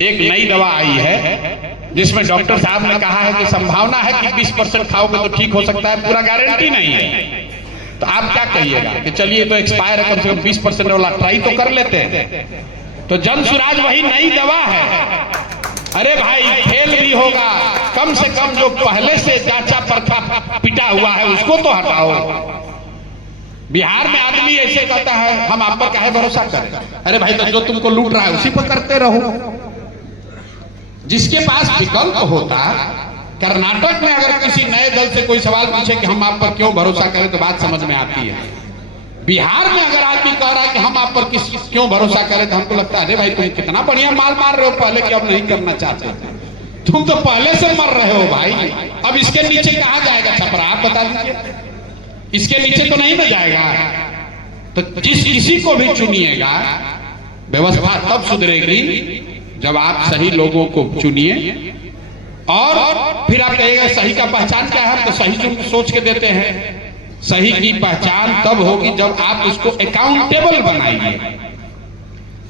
एक नई दवा आई है जिसमें डॉक्टर साहब ने कहा है कि संभावना है कि 20% खाओगे तो ठीक हो सकता है, पूरा गारंटी नहीं है। तो आप क्या कहिएगा कि चलिए तो एक्सपायर है, कम से कम 20% वाला ट्राई तो कर लेते हैं। तो जन सुराज वही नई दवा है। अरे भाई खेल भी होगा, कम से कम जो पहले से जांचा परखा पिटा हुआ है उसको तो हटाओ। बिहार में आदमी ऐसे कहता है हम आप पर काहे भरोसा करें। अरे भाई तो जो तुमको लूट रहा है उसी पर करते रहो। जिसके पास विकल्प होता, कर्नाटक में अगर किसी नए दल से कोई सवाल पूछे कि हम आप पर क्यों भरोसा करें तो बात समझ में आती है। बिहार में अगर आदमी कह रहा है कि हम आप पर क्यों भरोसा करें तो हमको लगता है अरे भाई तुम कितना बढ़िया माल मार रहे हो, पहले कि अब नहीं करना चाहते। तुम तो पहले से मर रहे हो भाई। अब इसके नीचे कहां जाएगा छपरा, आप बता दीजिए। इसके नीचे तो नहीं ना जाएगा। तो जिस किसी को भी चुनिएगा व्यवस्था तब सुधरेगी जब आप सही लोगों को चुनिए। और फिर आप कहिएगा सही का पहचान क्या है, तो सही सोच के देते हैं। सही की पहचान तब होगी जब आप उसको अकाउंटेबल बनाइए।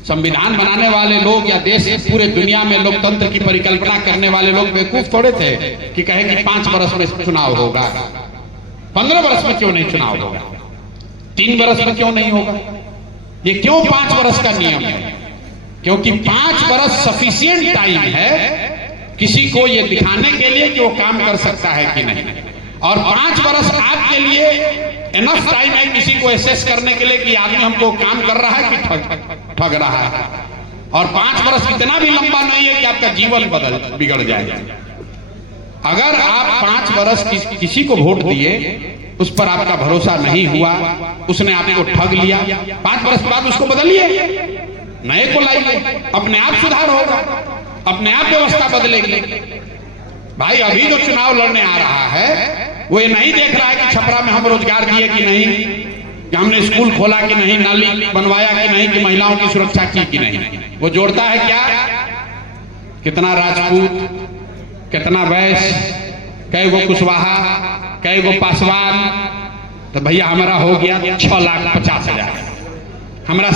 संविधान बनाने वाले लोग या देश पूरे दुनिया में लोकतंत्र की परिकल्पना करने वाले लोग बेवकूफ थोड़े थे कि कहे कि 5 वर्ष में चुनाव होगा, 15 वर्ष में क्यों नहीं चुनाव होगा, 3 वर्ष में क्यों नहीं होगा। ये क्यों 5 वर्ष का नियम है? क्योंकि 5 वर्ष सफिशिएंट टाइम है किसी को ये दिखाने के लिए कि वो काम कर सकता है कि नहीं। और 5 वर्ष आपके लिए एनफ टाइम है किसी को एसेस करने के लिए कि आदमी हमको काम कर रहा है कि ठग रहा है। और 5 वर्ष इतना भी लंबा नहीं है कि आपका जीवन बिगड़ जाए। अगर आप 5 वर्ष किसी को वोट दिए, उस पर आपका भरोसा नहीं हुआ, उसने आपको ठग लिया, 5 वर्ष बाद उसको बदलिए, नए को लाइए, अपने आप सुधार होगा, अपने आप व्यवस्था बदलेगी। भाई अभी जो चुनाव लड़ने आ रहा है वो ये नहीं देख रहा है कि छपरा में हम रोजगार दिए कि नहीं, कि हमने स्कूल खोला कि नहीं, नाली बनवाया कि नहीं, कि महिलाओं की सुरक्षा की कि नहीं। वो जोड़ता है क्या, कितना राजपूत, कितना वैश्य, कई गो कुशवाहा, कई गो पासवान। तो भैया हमारा हो गया 6,50,000 हमारा